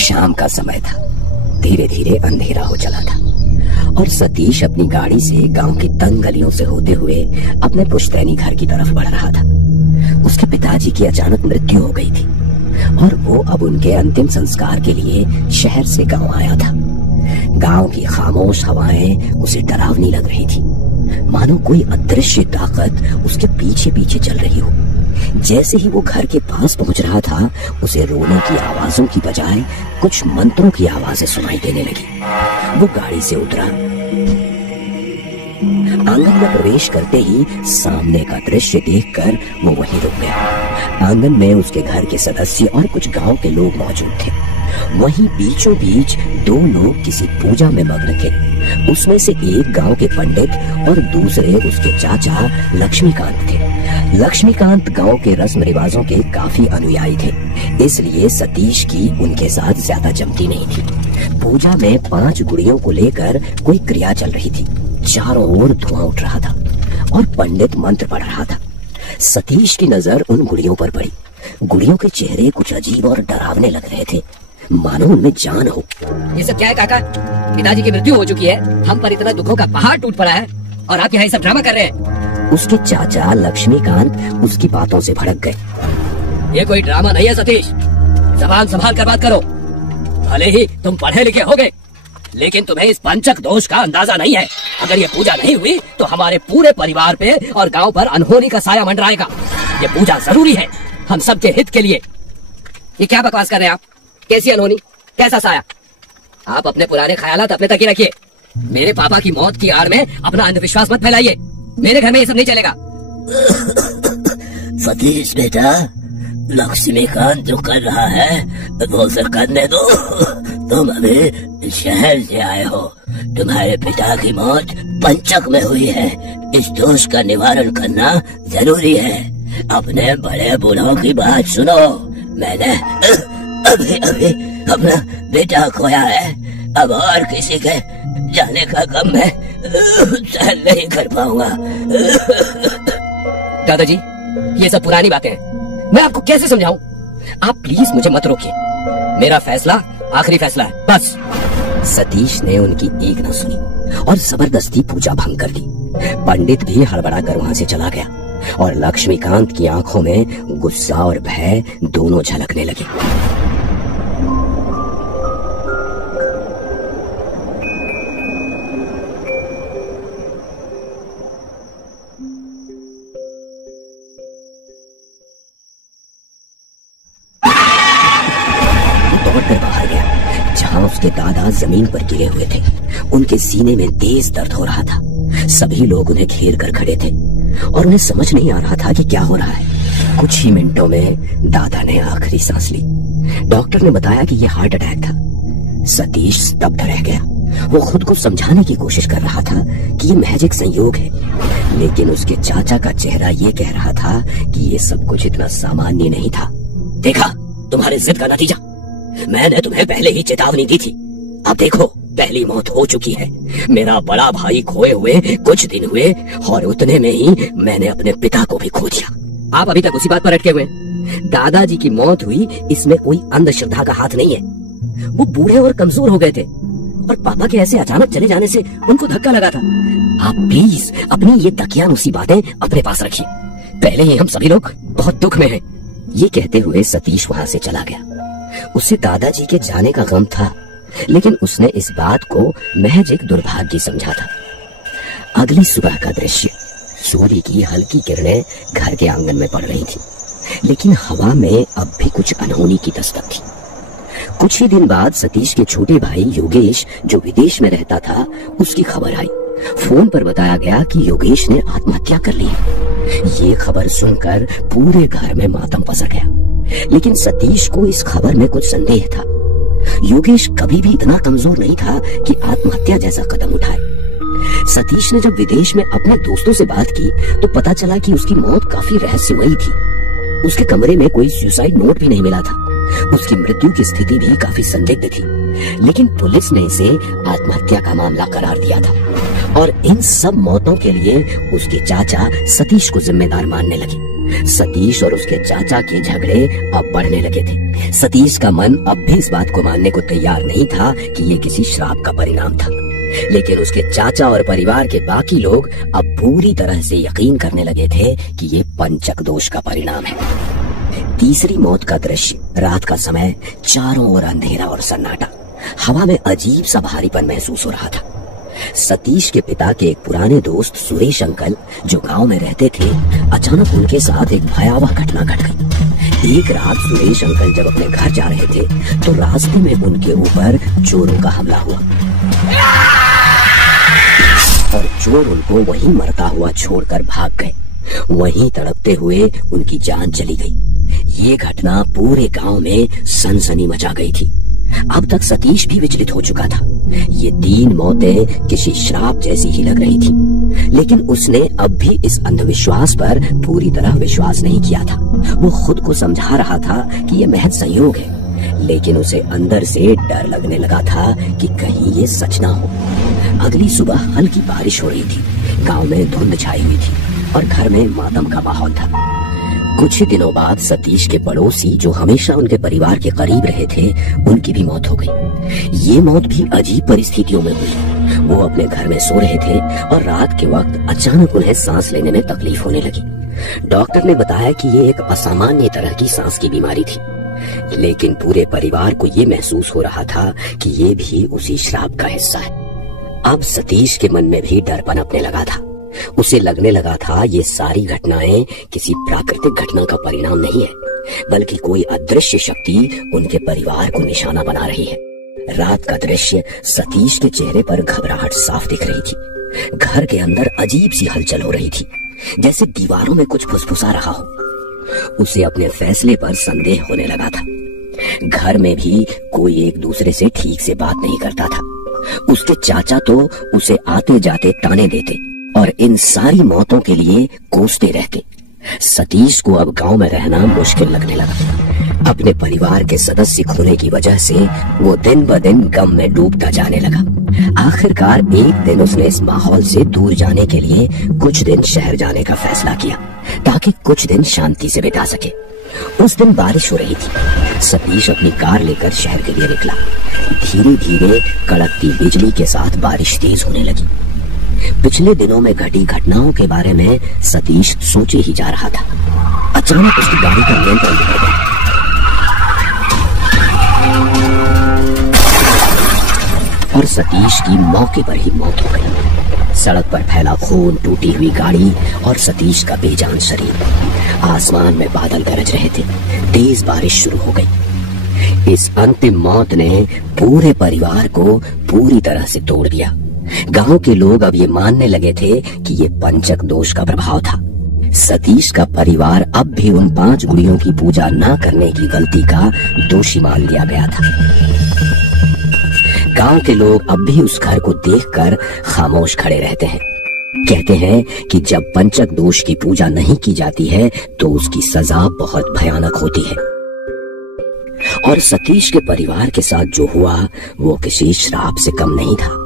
शाम का समय था। धीरे धीरे अंधेरा हो चला था और सतीश अपनी गाड़ी से गांव की तंग गलियों से होते हुए अपने पुश्तैनी घर की तरफ बढ़ रहा था। उसके पिताजी की अचानक मृत्यु हो गई थी और वो अब उनके अंतिम संस्कार के लिए शहर से गांव आया था। गांव की खामोश हवाएं उसे डरावनी लग रही थी, मानो कोई अदृश्य ताकत उसके पीछे पीछे चल रही हो। जैसे ही वो घर के पास पहुंच रहा था, उसे रोने की आवाजों की बजाय कुछ मंत्रों की आवाजें सुनाई देने लगी। वो गाड़ी से उतरा। आंगन में प्रवेश करते ही सामने का दृश्य देखकर वो वहीं रुक गया। आंगन में उसके घर के सदस्य और कुछ गांव के लोग मौजूद थे। वहीं बीचों बीच दो लोग किसी पूजा में मग्न थे। उसमें से एक गांव के पंडित और दूसरे उसके चाचा लक्ष्मीकांत थे। लक्ष्मीकांत गांव के रस्म रिवाजों के काफी अनुयायी थे, इसलिए सतीश की उनके साथ ज्यादा जमती नहीं थी। पूजा में 5 गुड़ियों को लेकर कोई क्रिया चल रही थी। चारों ओर धुआं उठ रहा था और पंडित मंत्र पढ़ रहा था। सतीश की नजर उन गुड़ियों पर पड़ी। गुड़ियों के चेहरे कुछ अजीब और डरावने लग रहे थे, मानो उनमें जान हो। ये सब क्या है काका? पिताजी की मृत्यु हो चुकी है, हम पर इतना दुखों का पहाड़ टूट पड़ा है और आप यहाँ सब ड्रामा कर रहे हैं। उसके चाचा लक्ष्मीकांत उसकी बातों से भड़क गए। ये कोई ड्रामा नहीं है सतीश, जबान संभाल कर बात करो। भले ही तुम पढ़े लिखे होगे, लेकिन तुम्हें इस पंचक दोष का अंदाजा नहीं है। अगर ये पूजा नहीं हुई तो हमारे पूरे परिवार पे और गांव पर अनहोनी का साया मंडराएगा। ये पूजा जरूरी है हम सबके हित के लिए। ये क्या बकवास कर रहे हैं आप? कैसी अनहोनी, कैसा साया? आप अपने पुराने ख्यालात अपने तक ही रखिए। मेरे पापा की मौत की आड़ में अपना अंधविश्वास मत फैलाइए। मेरे घर में ये सब नहीं चलेगा। सतीश बेटा, लक्ष्मीकांत जो कर रहा है वो उसे करने दो। तुम अभी शहर से आए हो, तुम्हारे पिता की मौत पंचक में हुई है। इस दोष का निवारण करना जरूरी है। अपने बड़े बूढ़ों की बात सुनो। मैंने अभी अभी अपना बेटा खोया है। अब और किसी के जाने का गम मैं सहन नहीं कर पाऊंगा। दादाजी, ये सब पुरानी बातें हैं, मैं आपको कैसे समझाऊं? आप प्लीज मुझे मत रोकिए। मेरा फैसला आखिरी फैसला है, बस। सतीश ने उनकी एक न सुनी और जबरदस्ती पूजा भंग कर दी। पंडित भी हड़बड़ा कर वहां से चला गया और लक्ष्मीकांत की आंखों में गुस्सा और भय दोनों झलकने लगे। दौड़कर बाहर गया जहां उसके दादा जमीन पर गिरे हुए थे। उनके सीने में तेज दर्द हो रहा था। सभी लोग उन्हें घेर कर खड़े थे और उन्हें समझ नहीं आ रहा था कि क्या हो रहा है। कुछ ही मिनटों में दादा ने आखिरी सांस ली। डॉक्टर ने बताया कि यह हार्ट अटैक था। सतीश स्तब्ध रह गया। वो खुद को समझाने की कोशिश कर रहा था कि ये महज एक संयोग है, लेकिन उसके चाचा का चेहरा ये कह रहा था कि ये सब कुछ इतना सामान्य नहीं था। देखा तुम्हारे जिद का नतीजा। मैंने तुम्हें पहले ही चेतावनी दी थी। अब देखो, पहली मौत हो चुकी है। मेरा बड़ा भाई खोए हुए कुछ दिन हुए और उतने में ही मैंने अपने पिता को भी खो दिया। आप अभी तक उसी बात पर अटके हुए हैं। दादाजी की मौत हुई, इसमें कोई अंधश्रद्धा का हाथ नहीं है। वो बूढ़े और कमजोर हो गए थे और पापा के ऐसे अचानक चले जाने से उनको धक्का लगा था। आप प्लीज अपनी ये दकियानूसी बातें अपने पास रखिए। पहले ही हम सभी लोग बहुत दुख में हैं। ये कहते हुए सतीश वहां से चला गया। उसे दादाजी के जाने का गम था, लेकिन उसने इस बात को महज एक दुर्भाग्य समझा था। अगली सुबह का दृश्य। सूर्य की हल्की किरणें घर के आंगन में पड़ रही थी, लेकिन हवा में अब भी कुछ अनहोनी की दस्तक थी। कुछ ही दिन बाद सतीश के छोटे भाई योगेश, जो विदेश में रहता था, उसकी खबर आई। फोन पर बताया गया कि योगेश ने आत्महत्या कर ली। ये खबर सुनकर पूरे घर में मातम पसर गया, लेकिन सतीश को इस खबर में कुछ संदेह था। योगेश कभी भी इतना कमजोर नहीं था कि आत्महत्या जैसा कदम उठाए। सतीश ने जब विदेश में अपने दोस्तों से बात की तो पता चला कि उसकी मौत काफी रहस्यमयी थी। उसके कमरे में कोई सुसाइड नोट भी नहीं मिला था। उसकी मृत्यु की स्थिति भी काफी संदिग्ध थी, लेकिन पुलिस ने इसे आत्महत्या का मामला करार दिया था और इन सब मौतों के लिए उसके चाचा सतीश को जिम्मेदार मानने लगे। सतीश और उसके चाचा के झगड़े अब बढ़ने लगे थे। सतीश का मन अब भी इस बात को मानने को तैयार नहीं था कि ये किसी श्राप का परिणाम था, लेकिन उसके चाचा और परिवार के बाकी लोग अब पूरी तरह से यकीन करने लगे थे कि ये पंचक दोष का परिणाम है। तीसरी मौत का दृश्य, रात का समय, चारों ओर अंधेरा और सन्नाटा, हवा में अजीब सा भारीपन महसूस हो रहा था। सतीश के पिता के एक पुराने दोस्त सुरेश अंकल, जो गांव में रहते थे, अचानक उनके साथ एक भयावह घटना घट गई। एक रात सुरेश अंकल जब अपने घर जा रहे थे तो रास्ते में उनके ऊपर चोरों का हमला हुआ और चोर उनको वहीं मरता हुआ छोड़कर भाग गए। वहीं तड़पते हुए उनकी जान चली गई। ये घटना पूरे गांव में सनसनी मचा गई थी। अब तक सतीश भी विचलित हो चुका था। ये 3 मौतें किसी श्राप जैसी ही लग रही थी, लेकिन उसने अब भी इस अंधविश्वास पर पूरी तरह विश्वास नहीं किया था। वो खुद को समझा रहा था कि ये महज संयोग है, लेकिन उसे अंदर से डर लगने लगा था कि कहीं ये सच ना हो। अगली सुबह हल्की बारिश हो रही थी। गांव में धुंध छाई हुई थी और घर में मातम का माहौल था। कुछ ही दिनों बाद सतीश के पड़ोसी, जो हमेशा उनके परिवार के करीब रहे थे, उनकी भी मौत हो गई। ये मौत भी अजीब परिस्थितियों में हुई। वो अपने घर में सो रहे थे और रात के वक्त अचानक उन्हें सांस लेने में तकलीफ होने लगी। डॉक्टर ने बताया कि ये एक असामान्य तरह की सांस की बीमारी थी, लेकिन पूरे परिवार को ये महसूस हो रहा था कि ये भी उसी श्राप का हिस्सा है। अब सतीश के मन में भी डर पनपने लगा था। उसे लगने लगा था ये सारी घटनाएं किसी प्राकृतिक घटना का परिणाम नहीं है, बल्कि कोई अदृश्य शक्ति उनके परिवार को निशाना बना रही है। रात का दृश्य, सतीश के चेहरे पर घबराहट साफ दिख रही थी। घर के अंदर अजीब सी हलचल हो रही थी, जैसे दीवारों में कुछ फुसफुसा रहा हो। उसे अपने फैसले पर संदेह होने लगा था। घर में भी कोई एक दूसरे से ठीक से बात नहीं करता था। उसके चाचा तो उसे आते जाते ताने देते और इन सारी मौतों के लिए कोसते रहते। सतीश को अब गांव में रहना मुश्किल लगने लगा। अपने परिवार के सदस्य खोने की वजह से वो दिन ब दिन गम में डूबता जाने लगा। आखिरकार एक दिन उसने इस माहौल से दूर जाने के लिए कुछ दिन शहर जाने का फैसला किया, ताकि कुछ दिन शांति से बिता सके। उस दिन बारिश हो रही थी। सतीश अपनी कार लेकर शहर के लिए निकला। धीरे धीरे कड़कती बिजली के साथ बारिश तेज होने लगी। पिछले दिनों में घटी घटनाओं के बारे में सतीश सोचे ही जा रहा था। अचानक उसकी गाड़ी का नियंत्रण बिगड़ गया और सतीश की मौके पर ही मौत हो गई। सड़क पर फैला खून, टूटी हुई गाड़ी और सतीश का बेजान शरीर। आसमान में बादल गरज रहे थे। तेज बारिश शुरू हो गई। इस अंतिम मौत ने पूरे परिवार को पूरी तरह से तोड़ दिया। गांव के लोग अब ये मानने लगे थे कि ये पंचक दोष का प्रभाव था। सतीश का परिवार अब भी उन 5 गुड़ियों की पूजा न करने की गलती का दोषी मान लिया गया था। गांव के लोग अब भी उस घर को देखकर खामोश खड़े रहते हैं। कहते हैं कि जब पंचक दोष की पूजा नहीं की जाती है तो उसकी सजा बहुत भयानक होती है। और सतीश के परिवार के साथ जो हुआ वो किसी श्राप से कम नहीं था।